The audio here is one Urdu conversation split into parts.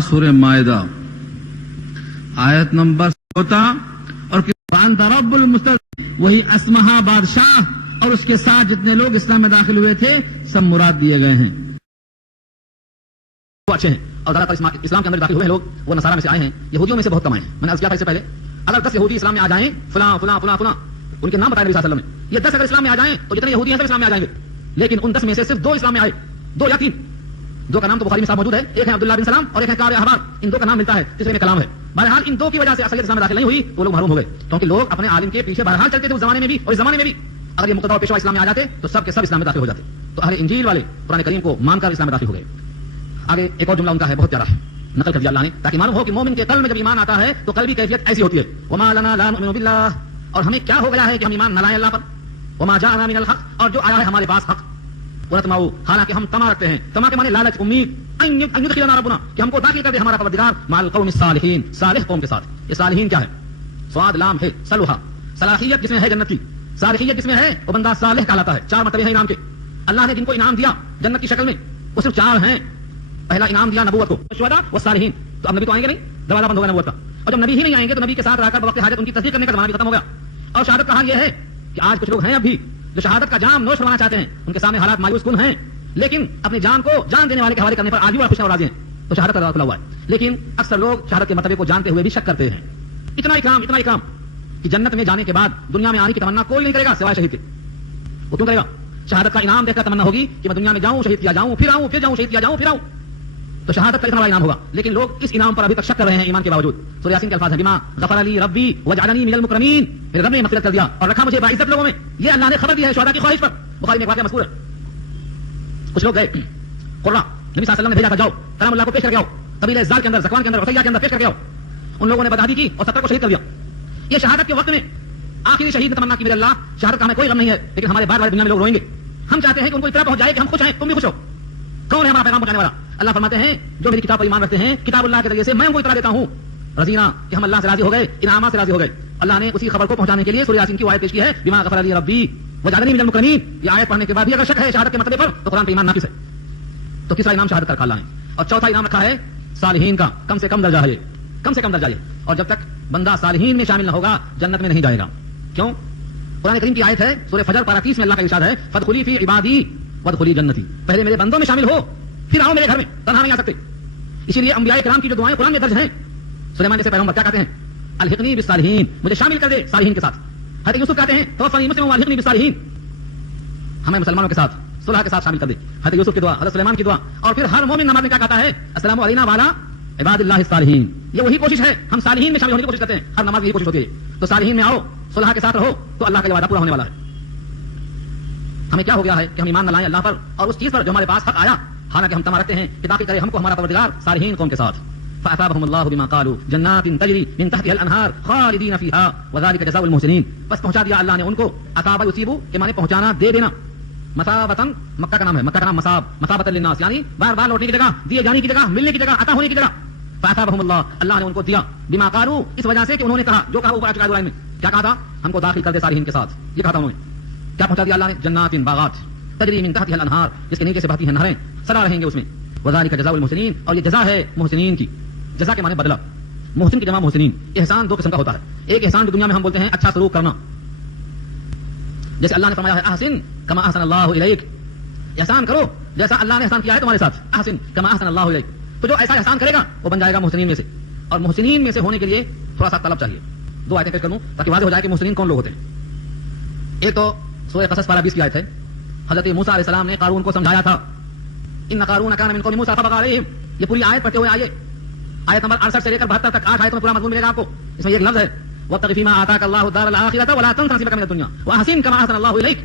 سورہ مائدہ آیت نمبر 14 اور رب المستضعف وہی اسمہا بادشاہ اور اس کے ساتھ جتنے لوگ اسلام میں داخل ہوئے تھے سب مراد دیے گئے ہیں. وہ اچھے ہیں اور زیادہ تر اسلام کے اندر داخل ہوئے ہیں لوگ وہ نصارہ میں سے آئے ہیں, یہودیوں میں سے بہت کم آئے ہیں. میں نے عرض کیا تھا اس سے پہلے اگر 10 یہودی اسلام میں آ جائیں فلاں فلاں فلاں فلاں ان کے نام بتائے نبی صلی اللہ علیہ وسلم نے, یہ 10 اگر اسلام میں آ جائیں تو جتنے یہودی ہیں سب اسلام میں آ جائیں گے, لیکن ان 10 میں سے صرف 2 اسلام میں آئے, 2 یا 3. 2 کا نام تو بخاری میں صاحب موجود ہے, ایک ہے عبداللہ بن سلام اور ایک ہے کعب احبار. ان 2 کا نام ملتا ہے تیسرے میں کلام ہے. بہرحال ان 2 کی وجہ سے اصلیت اسلام میں داخل نہیں ہوئی, وہ لوگ محروم ہو گئے کیونکہ لوگ اپنے عالم کے پیچھے بہرحال چلتے تھے اس زمانے میں بھی اور اس زمانے میں بھی. اگر یہ مقتدی اور پیشوا اسلام میں آ جاتے تو سب کے سب اسلام میں داخل ہو جاتے. تو اہل انجیل والے قرآن کریم کو مان کر اسلام میں داخل ہو گئے. آگے ایک اور جملہ ان کا ہے بہت پیارا ہے, نقل کر دیا اللہ نے تاکہ معلوم ہو کہ مومن کے قلب میں جب ایمان آتا ہے تو قلبی کیفیت ایسی ہوتی ہے. وما لنا لا نؤمن باللہ, اور ہمیں کیا ہو گیا ہے کہ ہم ایمان نہ لائیں اللہ پر. وما جاءنا من الحق, اور جو آیا ہے ہمارے پاس حق. ونطمع, حالانکہ ہم طمع رکھتے ہیں, طمع کے معنی لالچ, امید, ان يدخلنا ربنا, کہ ہم کو داخل کر دے ہمارا پروردگار مع القوم الصالحین, صالح قوم کے ساتھ. یہ صالحین کیا ہے؟ صاد لام ہے صلوحہ, صلاحیت جس میں ہے جنت کی, صالحیت جس میں ہے وہ بندہ صالح کہلاتا ہے. 4 مرتبے ہیں انعام کے. اللہ نے جن کو انعام دیا جنت کی شکل میں وہ صرف 4 ہیں. پہلا انعام دیا نبوت کو, شہداء والصالحین. تو اب نبی تو آئیں گے نہیں, دروازہ بند ہوگا نبوت کا. اور جب نبی ہی نہیں آئیں گے تو نبی کے ساتھ رہ کر بوقت حاجت ان کی تصدیق کرنے کا زمانہ بھی ختم ہو گیا. اور شہادت کا حال یہ ہے کہ آج کچھ لوگ ہیں اب بھی جو شہادت کا جام نوش کروانا چاہتے ہیں, ان کے سامنے حالات مایوس کن ہیں, لیکن اپنی جان کو جان دینے والے کے حوالے کرنے پر آج بھی خوش اور راضی ہیں. تو شہادت کا کھلا ہوا ہے, لیکن اکثر لوگ شہادت کے مرتبے کو جانتے ہوئے بھی شک کرتے ہیں. اتنا اکرام کہ جنت میں جانے کے بعد دنیا میں آنے کی تمنا کوئی نہیں کرے گا سوائے شہید کے. وہ کیوں کرے گا؟ شہادت کا انعام دیکھ کر تمنا ہوگی کہ میں دنیا میں جاؤں, شہید کیا جاؤں, پھر آؤں, پھر جاؤں, شہید کیا جاؤں, پھر آؤں. تو شہادت کا اتنا بڑا انعام ہوگا, لیکن لوگ اس انعام پر ابھی تک شک کر رہے ہیں ایمان کے باوجود. سورہ یاسین کے الفاظ ہیں بما غفر لی ربی وجعلنی من المکرمین, میرے رب نے مغفرت کر دیا اور رکھا مجھے باعزت لوگوں میں. یہ اللہ نے خبر دی ہے شہداء کی خواہش پر. بخاری میں ایک واقعہ مذکور ہے, کچھ لوگ گئے قرہ, نبی صلی اللہ علیہ وسلم نے بھیجا تھا جاؤ کلام اللہ کو پیش کر کے آؤ, قبیلہ زال کے اندر, زکوان کے اندر, رفیہ کے اندر پیش کر کے آؤ. ان لوگوں نے بدعہدی کی اور 70 کو شہید کر دیا. یہ شہادت کے وقت میں آخری شہید نے تمنا کی میرے اللہ شہادت کا ہمیں کوئی غم نہیں ہے, لیکن ہمارے بعد والے دنیا میں لوگ روئیں گے. ہم چاہتے ہیں کہ ان کو اطلاع پہنچ جائے کہ ہم خوش ہیں, تم بھی خوش ہو. کون ہے ہمارا پیغام پہنچانے والا؟ اللہ فرماتے ہیں جو میری کتاب پر ایمان رکھتے ہیں, کتاب اللہ کے ذریعے سے میں ان کو اطلاع دیتا ہوں. رضینا, کہ ہم اللہ سے راضی ہو گئے, انعامات سے راضی ہو گئے. اللہ نے اسی خبر کو پہنچانے کے لیے سورہ یاسین کی آیت پیش کی ہے بما غفر لی ربی وجعلنی من المکرمین. یہ آیت پڑھنے کے بعد بھی اگر شک ہے شہادت کے مرتبے پر تو قرآن پہ ایمان ناقص ہے. تو تیسرا انعام شہادت کا رکھا اللہ نے, اور چوتھا انعام رکھا ہے صالحین کا. کم سے کم درجہ ہے, کم سے کم درجہ ہے. اور جب تک بندہ صالحین میں شامل نہ ہوگا جنت میں نہیں جائے گا. کیوں؟ قرآن کریم کی آیت ہے سورہ فجر پارہ 30 میں اللہ کا ارشاد ہے فادخلی فی عبادی وادخلی جنتی, پہلے میرے بندوں میں شامل ہو پھر آؤ میرے گھر میں, تنہا نہیں آ سکتے. اسی لیے انبیاء کرام کی جو دعائیں قرآن میں درج ہیں, سلیمان جیسے پیغمبر کیا کہتے ہیں؟ الحقنی بالصالحین, مجھے شامل کر دے صالحین کے ساتھ. حضرت یوسف کہتے ہیں توفنی مسلما والحقنی بالصالحین, ہمیں مسلمانوں کے ساتھ صلح کے ساتھ شامل کر دے. حضرت یوسف کی دعا, حضرت سلیمان کی دعا. اور پھر ہر مومن نماز میں کیا کہتا ہے؟ السلام علینا وعلی عباد اللہ الصالحین. یہ وہی کوشش ہے, ہم صالحین میں شامل ہونے کی کوشش کرتے ہیں, ہر نماز میں یہی کوشش ہوتی ہے. تو صالحین میں آؤ, صلح کے ساتھ رہو, تو اللہ کا یہ وعدہ پورا ہونے والا ہے. ہمیں کیا ہو گیا ہے کہ ہم ایمان نہ لائیں اللہ پر اور اس چیز پر جو ہمارے پاس حق آیا, حالانکہ ہم تما رکھتے ہیں کہ داخل کرے ہم کو ہمارا پروردگار صالحین قوم کے ساتھ. فاثابهم الله بما قالوا جنات تجري من تحتها الانهار خالدين فيها وذلك جزاء المحسنين. بس پہنچا دیا اللہ نے ان کو, اثاب یصیبو کے معنی پہنچانا, دے دینا. مثابتن, مکہ کا نام ہے, مکہ کا نام مصاب, مثابۃ للناس یعنی بار بار لوٹنے کی جگہ, دیے جانے کی جگہ, ملنے کی جگہ, عطا ہونے کی جگہ. فاثابهم الله, اللہ نے ان کو دیا بما قالوا, اس وجہ سے کہ انہوں نے کہا, جو کہا اوپر آ چکا ہے میں, کیا کہا تھا؟ ہم کو داخل کر دے صالحین کے ساتھ. یہ کہا تھا انہوں نے. کیا پہنچا دیا اللہ نے؟ جنات, باغات, تجری من تحتها الانهار, جس کے نیچے سے بہتی ہیں نہریں, سدا رہیں گے اس میں. وذلك جزاء المحسنین, اور یہ جزا ہے محسنین کی. جزا کے معنی بدلہ, محسن کی جمع محسنین. احسان 2 قسم کا ہوتا ہے. ایک احسان جو دنیا میں ہم بولتے ہیں اچھا سلوک کرنا, جیسے اللہ نے فرمایا ہے احسن کما احسن اللہ الیک, احسان کرو جیسا اللہ نے احسان کیا ہے تمہارے ساتھ. احسن کما احسن اللہ الیک, تو جو ایسا احسان کرے گا وہ بن جائے گا محسنین میں سے. اور محسنین میں سے ہونے کے لیے تھوڑا سا طلب چاہیے. 2 آیتیں پیش کر دوں تاکہ واضح ہو جائے کہ محسنین کون لوگ ہوتے ہیں. ایک تو سورہ قصص پارہ 20 کی آیت ہے, حضرت موسیٰ علیہ السلام نے قارون کو سمجھایا تھا, ان قارون کان من قوم موسیٰ فبغى علیہم. یہ پوری آیت پڑھتے ہوئے آئیے, آیت نمبر 68 سے لے کر 72 تک 8 آیتوں میں پورا مضمون ملے گا آپ کو. اس میں ایک لفظ ہے وابتغ فیما آتاک اللہ الدار الآخرۃ ولا تنس نصیبک من الدنیا واحسن کما احسن اللہ الیک.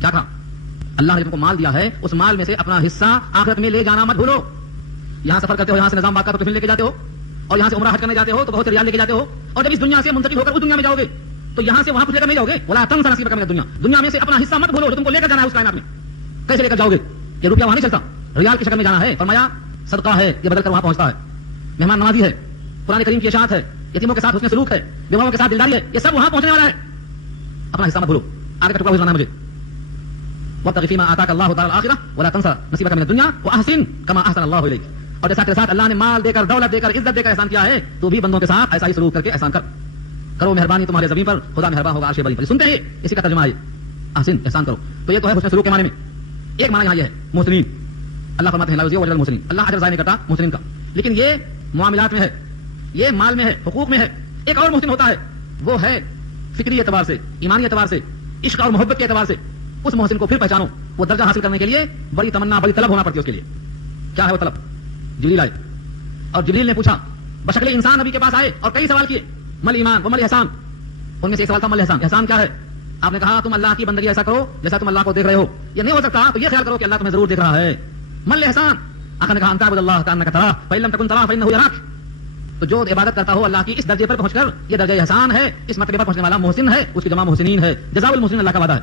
کیا کہا؟ اللہ نے تم کو مال دیا ہے, اس مال میں سے اپنا حصہ آخرت میں لے جانا مت بھولو. یہاں سفر کرتے ہو, یہاں سے نظام باغ کا ٹفن لے کے جاتے ہو, اور یہاں سے عمرہ حج کرنے جاتے ہو تو بہت ریال لے کے جاتے ہو, اور جب اس دنیا سے منتقل ہو کر اس دنیا میں جاؤ گے تو یہاں سے وہاں کچھ لے کر نہیں جاؤ گے. ولا تنس نصیبک من الدنیا, دنیا میں سے اپنا حصہ مت بھولو جو تم کو لے کر جانا ہے اس کائنات میں. کیسے لے کر جاؤ گے؟ یہ روپیہ وہاں نہیں چلتا, ریال کی شکل میں جانا ہے. فرمایا صدقہ ہے, یہ بدل کر وہاں پہنچتا ہے. مہمان نوازی ہے, قرآن کریم کی اشاعت ہے, یتیموں کے ساتھ حسن سلوک ہے, بیواؤں کے ساتھ دلداری ہے, یہ سب وہاں پہنچنے والا ہے. اپنا حصہ مت بھولو, آگے کا ٹکڑا بھولنا ہے مجھے. وابتغ فیما آتاک اللہ الدار الآخرۃ ولا تنس نصیبک من الدنیا واحسن کما احسن اللہ الیک. اور جیسا تیرے ساتھ اللہ نے مال دے کر دولت دے کر عزت دے کر احسان کیا ہے تو بھی بندوں کے ساتھ ایسا ہی سلوک کر کے احسان کرو مہربانی تمہارے زمین پر خدا مہربان ہوگا عرش بری پر. سنتے ہیں اسی کا ترجمہ ہے احسن احسان کرو. تو یہ تو ہے حسن سلوک کے معنی میں. ایک معنی یہاں یہ ہے محسنین. اللہ فرماتے ہیں لا یضیع اجر المحسنین. اللہ اجر ضائع نہیں کرتا محسنین کا. لیکن یہ معاملات میں ہے, یہ مال میں ہے, حقوق میں ہے. ایک اور محسن ہوتا ہے, وہ ہے فکری اعتبار سے, ایمانی اعتبار سے, عشق اور محبت کے اعتبار سے. اس محسن کو پھر پہچانو. وہ درجہ حاصل کرنے کے لیے بڑی تمنا, بڑی طلب ہونا پڑتی ہے اس کے لیے. کیا ہے وہ طلب؟ جبریل آئے اور جبریل نے پوچھا, بشکل انسان نبی کے پاس آئے اور کئی سوال کیے, مل ایمان و مل احسان. ان میں سے ایک سوال تھا مل احسان. احسان کیا ہے؟ آپ نے کہا تم اللہ کی بندگی ایسا کرو جیسا تم اللہ کو دیکھ رہے ہو. یہ نہیں ہو سکتا تو یہ خیال کرو کہ اللہ تمہیں ضرور دیکھ رہا ہے. مل احسان. آقا نے کہا ان تعبد اللہ کانک تراہ فإن لم تکن تراہ فإنہ یراک. تو جو عبادت کرتا ہو اللہ کی اس درجے پر پہنچ کر, یہ درجہ احسان ہے, اس مرتبے پر پہنچنے والا محسن ہے. اس کی جمع محسنین ہے. جزاء المحسنین اللہ کا وعدہ ہے.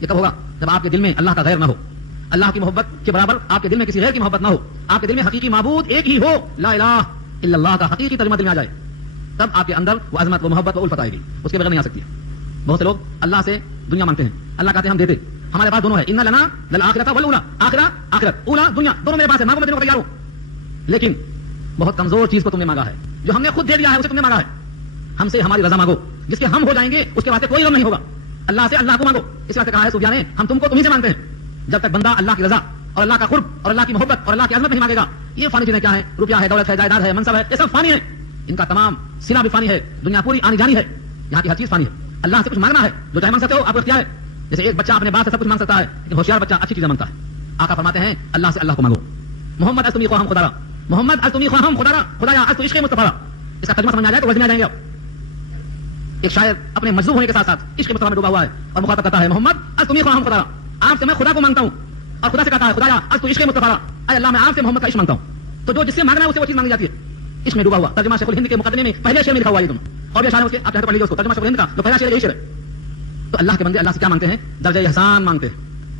یہ کب ہوگا؟ جب آپ کے دل میں اللہ کا غیر نہ ہو, اللہ کی محبت کے برابر آپ کے دل میں کسی غیر کی محبت نہ ہو, آپ کے دل میں حقیقی معبود ایک ہی ہو, لا الہ الا اللہ کا حقیقی ترجمہ دل میں آ جائے, تب آپ کے اندر وہ عظمت, وہ محبت, وہ الفت آئے گی. اس کے بغیر نہیں آ سکتی. بہت سے لوگ اللہ سے دنیا مانگتے ہیں, اللہ کہتے ہیں ہم دیتے. ہمارے پاس دونوں ہے, ان لنا للآخرۃ والاولی. آخرت اولا دنیا دونوں میرے پاس ہے, مانگو میں دینے کو تیار ہوں. لیکن بہت کمزور چیز کو تم نے مانگا ہے, جو ہم نے خود دے دیا ہے اسے تم نے مانگا ہے. ہم سے ہماری رضا مانگو, جس کے ہم ہو جائیں گے اس کے واسطے کوئی غم نہیں ہوگا. اللہ سے اللہ کو مانگو. اس واسطے کہا ہے سفیان نے, ہم تم کو تمہیں سے مانگتے ہیں. جب تک بندہ اللہ کی رضا اور اللہ کا قرب اور اللہ کی محبت اور اللہ کی عظمت نہیں مانگے گا. یہ فانی چیزیں کیا ہے؟ روپیہ ہے, دولت ہے, جائیداد ہے, منصب ہے, یہ سب فانی ہے. ان کا تمام صلہ بھی فانی ہے. دنیا پوری آنی جانی ہے, یہاں کی ہر چیز فانی ہے. اللہ سے کچھ مانگنا ہے, جو چاہے مانگ سکتے ہو, آپ کو اختیار ہے. جیسے ایک بچہ اپنے باپ سے سب کچھ مانگ سکتا ہے, لیکن ہوشیار بچہ اچھی چیزیں مانگتا ہے. آقا فرماتے ہیں اللہ سے اللہ کو مانگو. محمد استمی خواہم خدا را, محمد استمی خواہم خدا را, خدایا استو عشق مصطفی را. اس کا ترجمہ سمجھ آ جائے تو وزن آ جائیں گے آپ. ایک شاعر اپنے مجذوب ہونے کے ساتھ ساتھ عشق مصطفی میں ڈوبا ہوا ہے اور مخاطب کرتا ہے محمد استمی خواہم خدا را, آپ سے میں خدا کو مانگتا ہوں. اور خدا سے کہتا ہے خدایا استو عشق مصطفی را, اے اللہ میں آپ سے محمد کا عشق مانگتا ہوں. تو جو جس سے مانگنا ہے اسے وہ چیز مانگی جاتی ہے. عشق میں ڈوبا ہوا. ترجمہ شیخ الہند کے مقدمے میں پہلے شعر میں لکھا ہوا ہے تم, اور یہ شاعر اس کے آپ چاہتے پڑھ لیجیے اس کو. ترجمہ شیخ الہند کا جو پہلا شعر یہی شعر ہے. تو اللہ کے بندے اللہ سے کیا مانگتے ہیں؟ درجہ احسان مانگتے ہیں.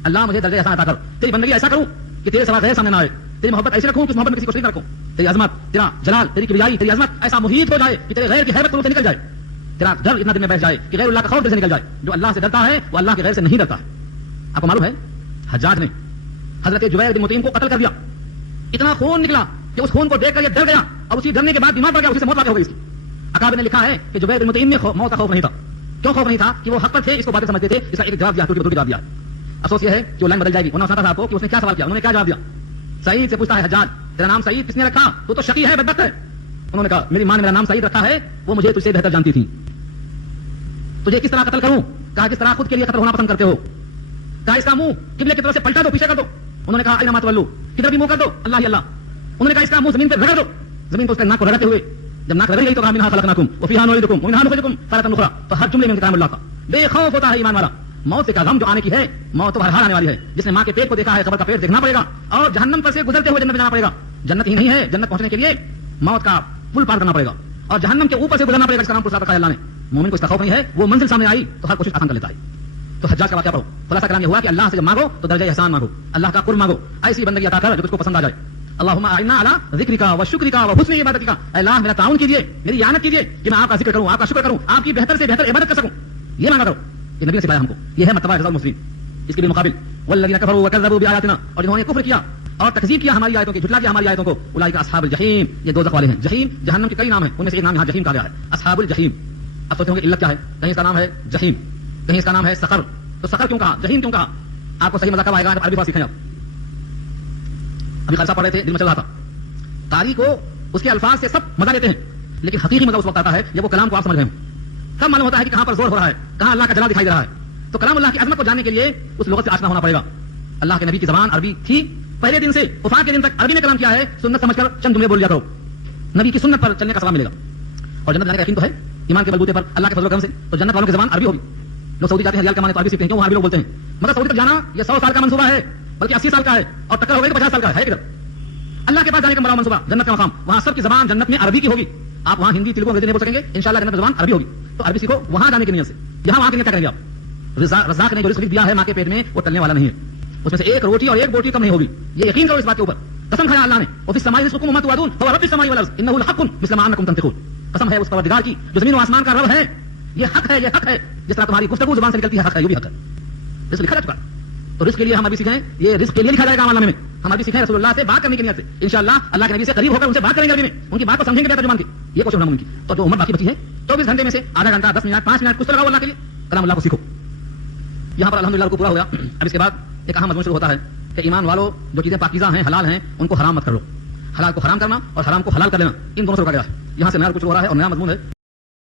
اللہ مجھے درجہ احسان عطا کر, تیری بندگی ایسا کروں کہ تیرے سوا غیر سامنے نہ آئے, تیری محبت ایسی رکھوں کہ اس محبت میں کسی کو شریک نہ رکھوں, تیری عظمت, تیرا جلال, تیری کبریائی, تیری عظمت ایسا محیط ہو جائے کہ تیرے غیر کی حیبت سے نکل جائے, تیرا ڈر اتنا دل میں بیٹھ جائے کہ غیر اللہ کا خوف سے نکل جائے. جو اللہ سے ڈرتا ہے وہ اللہ کے غیر سے نہیں ڈرتا ہے. آپ کو معلوم ہے حجاج نے حضرت جبیر بن مطعم کو قتل کر دیا. اتنا خون نکلا کہ اس خون کو دیکھ کر یہ ڈر گیا, اور اسی ڈرنے کے بعد بیمار پڑ گیا, اسی سے موت واقع ہو گئی اس کی. اکابر نے لکھا ہے کہ جبیر بن مطعم میں موت کا خوف نہیں تھا. کیوں خوف نہیں تھا؟ کہ وہ حق پر تھے, اس کو باتیں سمجھتے تھے. اس کا ایک جواب دیا, ٹوٹی جواب دیا. افسوس یہ ہے کہ لائن بدل جائے گی. انہوں نے آپ کو کہ اس نے کیا سوال کیا, انہوں نے کیا جواب دیا. سعید سے پوچھتا ہے حجاج, تیرا نام سعید کس نے رکھا؟ تو شقی ہے, بدبخت ہے. انہوں نے کہا میری ماں نے میرا نام سعید رکھا ہے, وہ مجھے تجھ سے بہتر جانتی تھی. تجھے کس طرح قتل کروں؟ کہا کس طرح خود کے لیے قتل ہونا پسند کرتے ہو. کہا اس کا منہ قبلے کی طرف سے پلٹا دو, پیچھے کر دو. انہوں نے کہا اینما تولوا, کدھر بھی منہ کر دو, اللہ ہی اللہ. انہوں نے کہا اس کا منہ زمین پہ رگڑ دو. زمین کو اس کے ناک کو رگڑتے ہوئے جب ناک رگڑ گئی تو کہا منھا خلقناکم وفیھا نعیدکم ومنھا نخرجکم تارۃ اخری. تو ہر جملے میں کلام اللہ کا بے خوف ہوتا ہے ایمان والا. موت سے کا غم جو آنے کی ہے, موت تو ہر حال آنے والی ہے. جس نے ماں کے پیٹ کو دیکھا ہے, قبر کا پیٹ دیکھنا پڑے گا, اور جہنم پر سے گزرتے ہوئے جنت میں جانا پڑے گا. جنت ہی نہیں ہے, جنت پہنچنے کے لیے موت کا پل پار کرنا پڑے گا, اور جہنم کے اوپر سے گزرنا پڑے گا. اس کا نام پرساد رکھا ہے اللہ نے. مومن کو اس کا خوف نہیں ہے, وہ منزل سامنے آئی تو ہر کوشش آسان کر لیتا ہے. تو حجاج کا واقعہ پڑھو. خلاصہ کلام یہ ہوا کہ اللہ سے جب مانگو تو درجہ احسان مانگو, اللہ کا قرب مانگو, ایسی بندگی عطا کر جو تجھ کو پسند آ جائے. اللهم اعنا على ذکرک و شکرک و حسن عبادتک. اے اللہ میرا تعاون کیجیے, میری اعانت کیجیے کہ میں آپ کا ذکر کروں, آپ کا شکر کروں, آپ کی بہتر سے بہتر عبادت کر سکوں. یہ مانگا کرو, یہ نبی نے سکھایا ہم کو. یہ ہے مرتبہ رضا المسلمین. اس کے بھی مقابل والذین کفروا وکذبوا بآیاتنا, اور جنہوں نے کفر کیا اور تکذیب کیا ہماری آیتوں کی, جھٹلا کیا ہماری آیتوں کو, اولئک اصحاب الجحیم, یہ دوزخ والے ہیں. جحیم جہنم کے کئی نام ہیں, ان میں سے ایک نام یہاں جحیم کہا گیا ہے, اصحاب الجحیم. اب سوچتے ہوں گے علت کیا ہے. کہیں اس کا نام ہے جحیم, کہیں اس کا نام ہے سقر. تو سقر کیوں کہا, جحیم کیوں کہا؟ آپ کو صحیح مزہ کب آئے گا جب عربی فارسی سیکھیں. آپ ابھی خالصہ پڑھ رہے تھے, دل میں چل رہا تھا. قاری کو اس کے الفاظ سے سب مزہ لیتے ہیں, لیکن حقیقی مزہ اس وقت آتا ہے جب وہ کلام کو آپ سمجھ رہے ہوں. تب معلوم ہوتا ہے کہ کہاں پر زور ہو رہا ہے, کہاں اللہ کا جلال دکھائی دے رہا ہے. تو کلام اللہ کی عظمت کو جاننے کے لیے اس لغت سے آشنا ہونا پڑے گا. اللہ کے نبی کی زبان عربی تھی, پہلے دن سے وفات کے دن تک عربی میں کلام کیا ہے. سنت سمجھ کر چند جملے بول لیا کرو, نبی کی سنت پر چلنے کا ثواب ملے گا. اور جنت جانے کا یقین تو ہے ایمان کے بلبوتے پر, اللہ کے فضل و کرم سے. تو جنت والوں کی زبان عربی ہوگی. لوگ سعودی جاتے ہیں, ریال کمانے تو عربی سیکھتے ہیں. کیوں؟ عربی لوگ بولتے ہیں. مگر سعودی تک جانا یہ 100 سال کا منصوبہ ہے, بلکہ 80 سال کا ہے, اور ٹکر ہو گئی تو 50 سال کا ہے. کدھر اللہ کے پاس جانے کا بڑا منصوبہ, جنت کا مقام. وہاں سب کی زبان جنت میں عربی کی ہوگی. آپ وہاں ہندی تیلگو انگریزی نہیں بول سکیں گے, انشاءاللہ جنت زبان عربی ہوگی. تو عربی سیکھو وہاں جانے کی نیت سے. یہاں وہاں کے لیے کیا کریں گے آپ؟ رزاق نے جو رزق دیا ہے ماں کے پیٹ میں, وہ ٹلنے والا نہیں ہے. اس میں سے ایک روٹی اور ایک بوٹی کم نہیں ہوگی. یہ یقین کرو اس بات کے اوپر. قسم کھایا اللہ نے, وفی السماء رزقکم وما توعدون فهو رب السماء والارض انه لحق مثل ما انکم تنطقون. قسم ہے اس پروردگار کی جو زمین و آسمان کا رب ہے. یہ حق ہے, یہ حق ہے. جس طرح تمہاری گفتگو زبان سے نکلتی ہے, حق ہے, یہ بھی حق ہے. رزق لکھا جا چکا. تو رزق کے لیے ہم ابھی سیکھیں, یہ رزق کے لیے لکھا جائے گا عمل نامے میں. ہم عربی سیکھیں رسول اللہ سے بات کرنے کی نیت سے، انشاءاللہ اللہ کے نبی سے قریب ہو کر ان سے بات کریں گے عربی میں، ان کی بات کو سمجھیں گے بے ترجمان کی. یہ کوشش ہونا ان کی. تو جو عمر باقی بچی ہے 24 گھنٹے میں سے آدھا گھنٹہ 10 منٹ 5 منٹ کچھ تو لگاؤ اللہ کے لیے، کلام اللہ کو سیکھو. یہاں پر الحمدللہ کو پورا ہو گیا. اب اس کے بعد ایک اہم مضمون شروع ہوتا ہے کہ ایمان والو جو چیزیں پاکیزہ ہیں حلال ہیں ان کو حرام مت کرو. حلال کو حرام کرنا اور حرام کو حلال کر لینا، ان دونوں سے روکا گیا ہے. یہاں سے نیا کچھ ہو رہا ہے اور نیا مضمون ہے